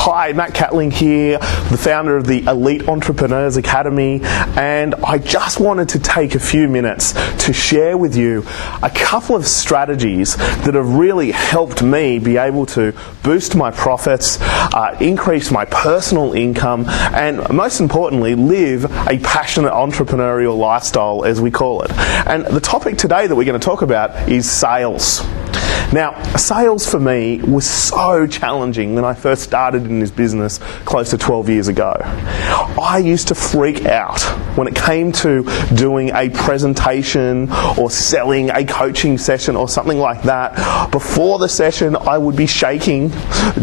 Hi, Matt Catling here, the founder of the Elite Entrepreneurs Academy, and I just wanted to take a few minutes to share with you a couple of strategies that have really helped me be able to boost my profits, increase my personal income, and most importantly, live a passionate entrepreneurial lifestyle, as we call it. And the topic today that we're going to talk about is sales. Now, sales for me was so challenging when I first started in this business close to 12 years ago. I used to freak out when it came to doing a presentation or selling a coaching session or something like that. Before the session, I would be shaking.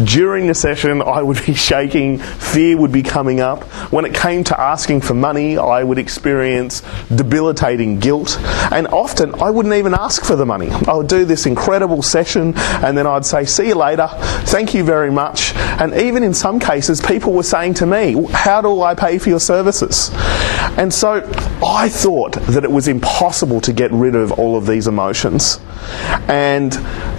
During the session, I would be shaking. Fear would be coming up. When it came to asking for money, I would experience debilitating guilt. And often, I wouldn't even ask for the money. I would do this incredible session and then I'd say, see you later, thank you very much. And even in some cases, people were saying to me, how do I pay for your services? And so I thought that it was impossible to get rid of all of these emotions. And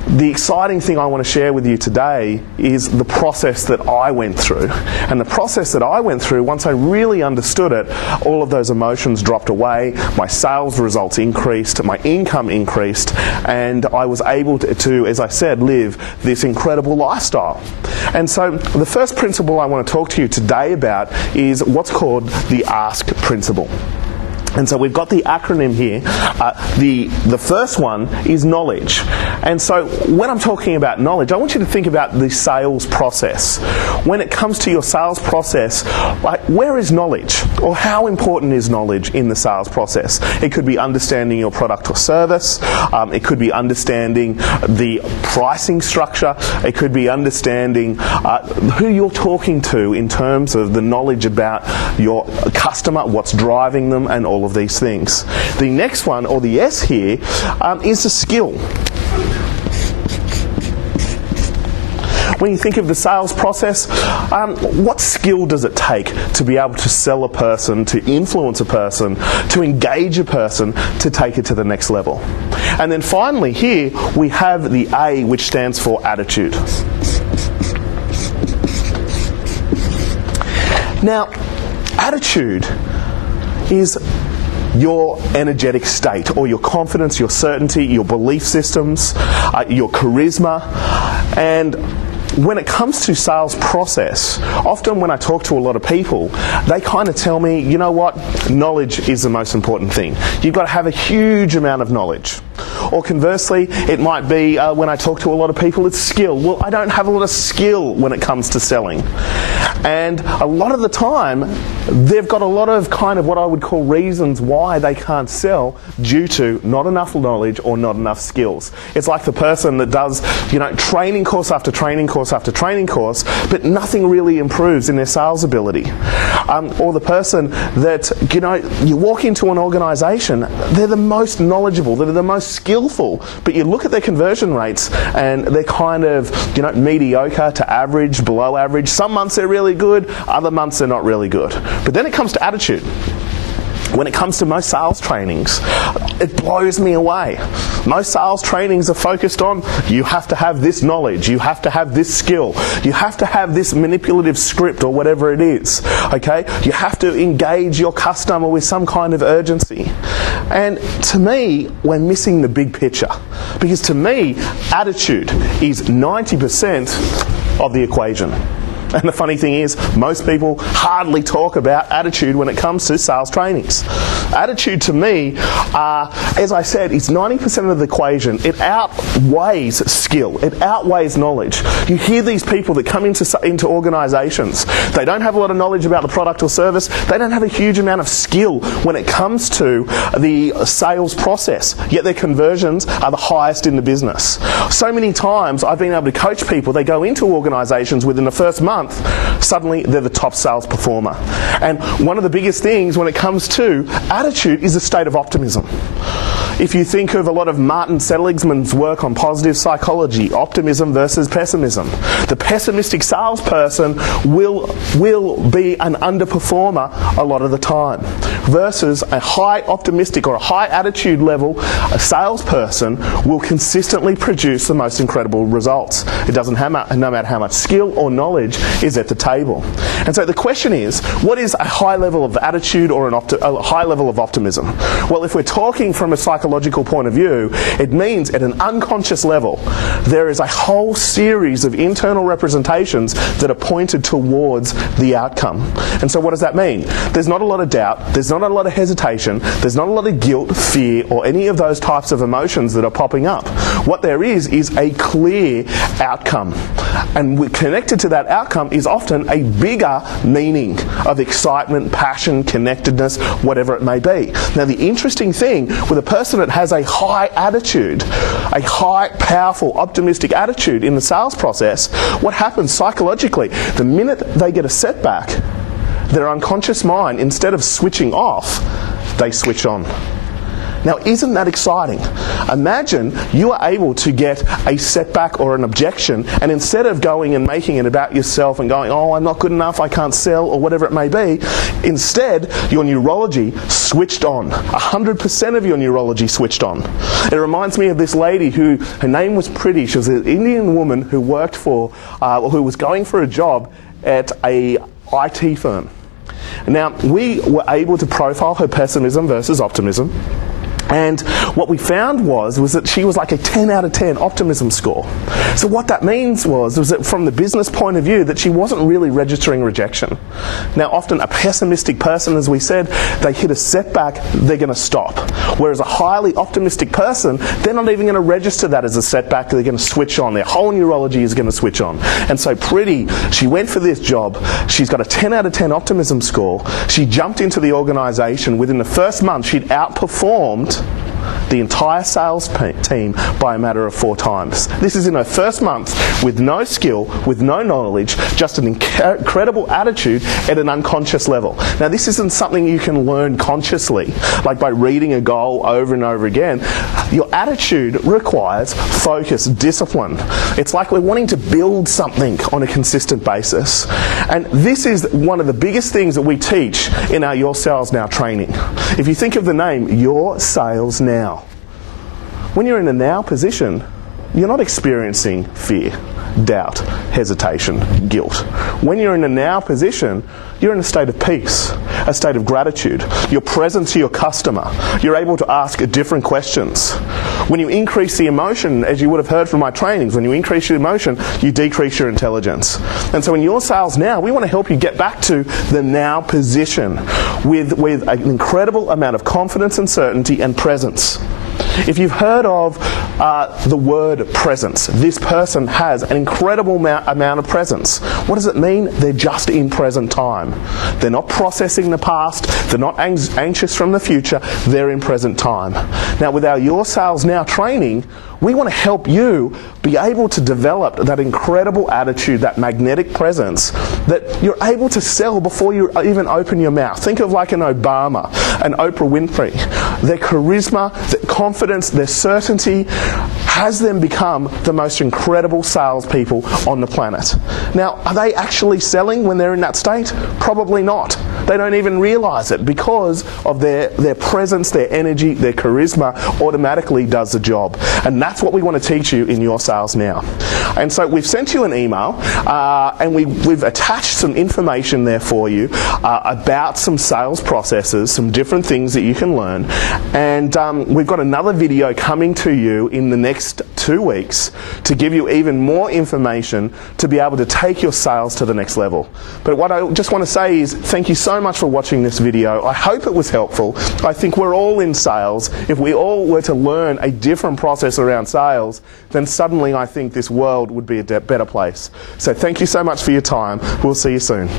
the exciting thing I want to share with you today is the process that I went through. And the process that I went through, once I really understood it, all of those emotions dropped away, my sales results increased, my income increased, and I was able to, as I said, live this incredible lifestyle. And so the first principle I want to talk to you today about is what's called the ASK principle. And so we've got the acronym here. The first one is knowledge. And so when I'm talking about knowledge, I want you to think about the sales process. When it comes to your sales process, like, where is knowledge? Or how important is knowledge in the sales process? It could be understanding your product or service. It could be understanding the pricing structure. It could be understanding who you're talking to in terms of the knowledge about your customer, what's driving them, and all of these things. The next one, or the S here, is the skill. When you think of the sales process, what skill does it take to be able to sell a person, to influence a person, to engage a person, to take it to the next level? And then finally here, we have the A, which stands for attitude. Now, attitude is your energetic state, or your confidence, your certainty, your belief systems, your charisma. And when it comes to sales process, often when I talk to a lot of people, they kind of tell me, you know what, knowledge is the most important thing. You've got to have a huge amount of knowledge. Or conversely, it might be when I talk to a lot of people, it's skill. Well, I don't have a lot of skill when it comes to selling. And a lot of the time, they've got a lot of kind of what I would call reasons why they can't sell due to not enough knowledge or not enough skills. It's like the person that does, training course after training course after training course, but nothing really improves in their sales ability. Or the person that, you walk into an organisation, they're the most knowledgeable, they're the most skillful, but you look at their conversion rates and they're kind of, mediocre to average, below average. Some months they're really good, other months they're not really good. But then it comes to attitude. When it comes to most sales trainings, it blows me away. Most sales trainings are focused on, you have to have this knowledge, you have to have this skill, you have to have this manipulative script or whatever it is, okay? You have to engage your customer with some kind of urgency. And to me, we're missing the big picture. Because to me, attitude is 90% of the equation. And the funny thing is, most people hardly talk about attitude when it comes to sales trainings. Attitude to me, as I said, is 90% of the equation. It outweighs skill. It outweighs knowledge. You hear these people that come into organisations. They don't have a lot of knowledge about the product or service. They don't have a huge amount of skill when it comes to the sales process. Yet their conversions are the highest in the business. So many times I've been able to coach people. They go into organisations within the first month, suddenly they're the top sales performer. And one of the biggest things when it comes to attitude is a state of optimism. If you think of a lot of Martin Seligman's work on positive psychology, optimism versus pessimism, the pessimistic salesperson will be an underperformer a lot of the time, versus a high optimistic or a high attitude level a salesperson will consistently produce the most incredible results. It doesn't no matter how much skill or knowledge is at the table. And so the question is, what is a high level of attitude or a high level of optimism? Well, if we're talking from a psychological point of view, it means at an unconscious level, there is a whole series of internal representations that are pointed towards the outcome. And so what does that mean? There's not a lot of doubt, there's not a lot of hesitation, there's not a lot of guilt, fear, or any of those types of emotions that are popping up. What there is a clear outcome. And connected to that outcome is often a bigger meaning of excitement, passion, connectedness, whatever it may be. Now, the interesting thing with a person that has a high attitude, a high, powerful, optimistic attitude in the sales process, what happens psychologically, the minute they get a setback, their unconscious mind, instead of switching off, they switch on. Now, isn't that exciting? Imagine you are able to get a setback or an objection, and instead of going and making it about yourself and going, oh, I'm not good enough, I can't sell, or whatever it may be, instead, your neurology switched on. 100% of your neurology switched on. It reminds me of this lady who, her name was Pretty. She was an Indian woman who worked for, who was going for a job at a IT firm. Now, we were able to profile her pessimism versus optimism. And what we found was that she was like a 10 out of 10 optimism score. So what that means was that from the business point of view, that she wasn't really registering rejection. Now, often a pessimistic person, as we said, they hit a setback, they're going to stop. Whereas a highly optimistic person, they're not even going to register that as a setback, they're going to switch on. Their whole neurology is going to switch on. And so Pretty, she went for this job, she's got a 10 out of 10 optimism score, she jumped into the organisation. Within the first month, she'd outperformed the entire sales team by a matter of 4 times. This is in her first month with no skill, with no knowledge, just an incredible attitude at an unconscious level. Now, this isn't something you can learn consciously, like by reading a goal over and over again. Your attitude requires focus, discipline. It's like we're wanting to build something on a consistent basis. And this is one of the biggest things that we teach in our Your Sales Now training. If you think of the name, Your Sales Now. When you're in a now position, you're not experiencing fear, doubt, hesitation, guilt. When you're in a now position, you're in a state of peace, a state of gratitude. You're present to your customer. You're able to ask different questions. When you increase the emotion, as you would have heard from my trainings, when you increase your emotion, you decrease your intelligence. And so in Your Sales Now, we want to help you get back to the now position with an incredible amount of confidence and certainty and presence. If you've heard of the word presence, this person has an incredible amount of presence. What does it mean? They're just in present time. They're not processing the past. They're not anxious from the future. They're in present time. Now, with our Your Sales Now training, we want to help you be able to develop that incredible attitude, that magnetic presence, that you're able to sell before you even open your mouth. Think of like an Obama, an Oprah Winfrey. Their charisma, their confidence, their certainty has them become the most incredible salespeople on the planet. Now, are they actually selling when they're in that state? Probably not. They don't even realize it because of their presence, their energy, their charisma automatically does the job. And that's what we want to teach you in Your Sales Now. And so we've sent you an email and we've attached some information there for you about some sales processes, some different things that you can learn. And we've got another video coming to you in the next 2 weeks to give you even more information to be able to take your sales to the next level. But what I just want to say is thank you so much for watching this video. I hope it was helpful. I think we're all in sales. If we all were to learn a different process around sales, then suddenly I think this world would be a better place. So thank you so much for your time. We'll see you soon.